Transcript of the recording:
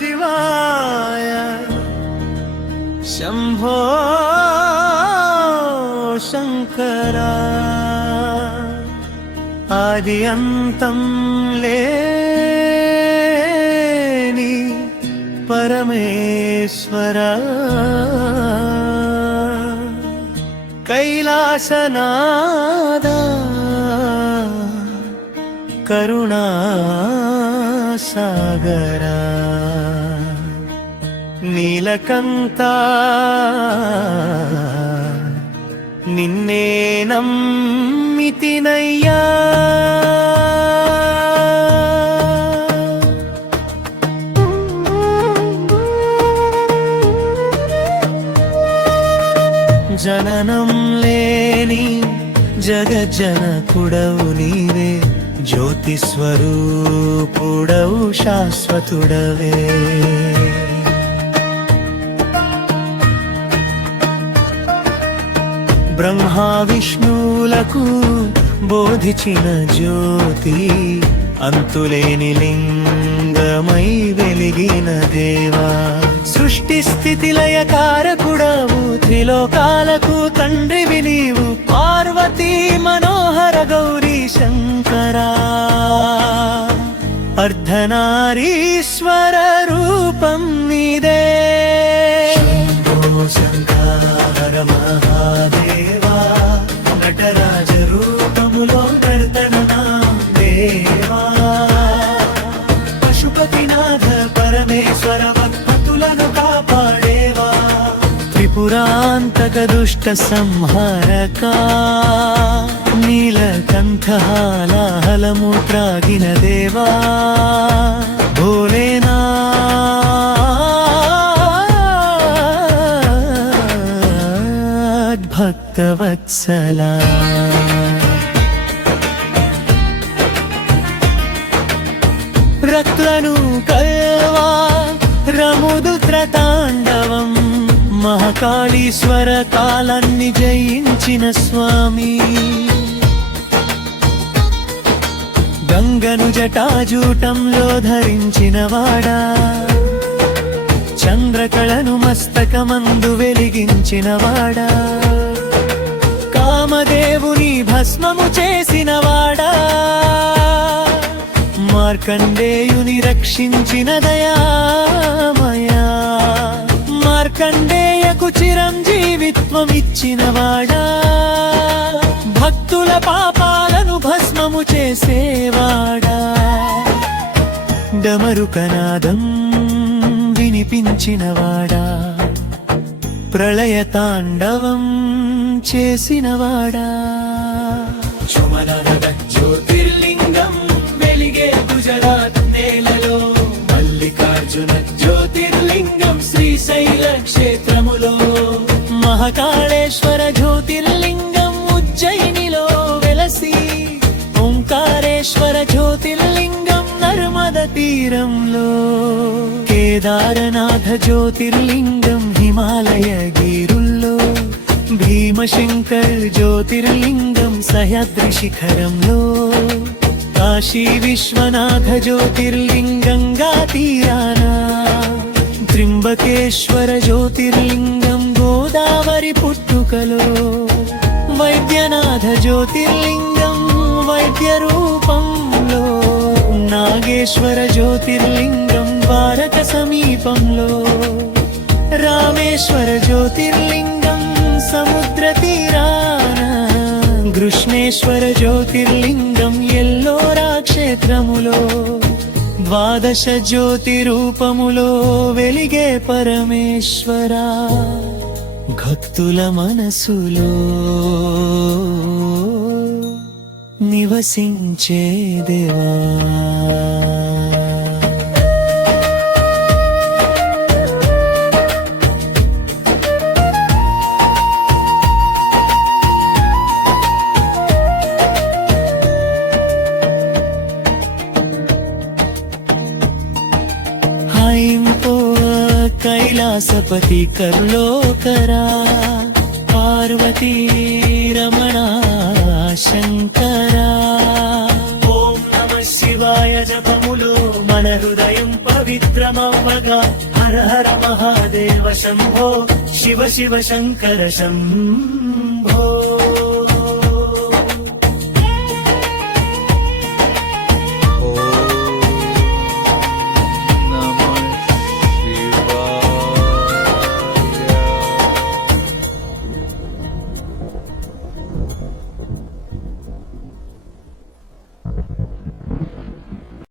शिवाय शम्भो शङ्करा आद्यन्तं लेनि परमेश्वरा कैलासनादा करुणासागरा नीलकंता निन्ने नम्मितिनय्या जननं लेनि जगज्जनकुडवु नीवे ज्योतिस्वरूपुडवु शाश्वतुडवे ब्रह्मा विष्णुलकु बोधिंचिन ज्योति अंतुलेनि लिंगमै वेलिगिन देवा सृष्टि स्थिति लय कारकुडवु त्रिलोकालकु तंड्रिवि नीवु पार्वती मनोहर गौरी शंकरा अर्धनारीश्वर रूपं नीदे शंभो शंकर महादेवा नटराज रूपमुलो नर्तनना देवा पशुपतिनाथ परमेश्वर भक्तुలను కాపాడేవా त्रिपुरांतक दुष्ट संहारका नीलकंठहालाहलमूत्रागिन देवा भोलेनाथ भक्तवत्सला रक्तनु कल्वा रमुदुत्र तांडवं महाकालीश्वर कालाన్ని జయించిన స్వామి గంగను జటాజూటంలో ధరించినవాడా చంద్రకళను మస్తకమందు వెలిగించినవాడా కామదేవుని భస్మము చేసినవాడా మార్కండేయుని రక్షించిన దయామయా మార్కండేయకు చిరంజీవిత్వం ఇచ్చినవాడా భక్తుల పాపాలను భస్మము చేసేవాడా డమరుకనాదం వినిపించినవాడా ప్రళయ తాండవం చేసినవాడా చుమనరగ జ్యోతిర్లింగం వెలిగే గుజరాత్ నేలలో మల్లికార్జున జ్యోతిర్లింగం శ్రీశైల క్షేత్రములో మహాకాళేశ్వర జ్యోతిర్లింగం ఉజ్జయినిలో వెలసి ఓంకారేశ్వర జ్యోతిర్లింగం నర్మద తీరంలో కేదారనాథ జ్యోతిర్లింగం హిమాలయ గిరుల్లో భీమశంకర్ జ్యోతిర్లింగం సహ్యాద్రి శిఖరంలో కాశీ విశ్వనాథ జ్యోతిర్లింగంగా తీరాన త్రింబకేశ్వర జ్యోతిర్లింగం గోదావరి పుట్టుకలో వైద్యనాథ జ్యోతిర్లింగం వైద్య రూపంలో నాగేశ్వర జ్యోతిర్లింగం భారత సమీపంలో రామేశ్వర జ్యోతిర్లింగం సముద్ర తీరాన కృష్ణేశ్వర జ్యోతిర్లింగం ఎల్లోరా క్షేత్రములో ద్వాదశ జ్యోతి రూపములో వెలిగే పరమేశ్వరా భక్తుల మనసులో నివసించే దేవా कैलासपति कर्लोकरा पार्वती रमणा शंकरा ओम नमः शिवाय జపములో మన హృదయం పవిత్రమవ్వగా హర హర మహాదేవ శంభో శివ శివ శంకర శంభో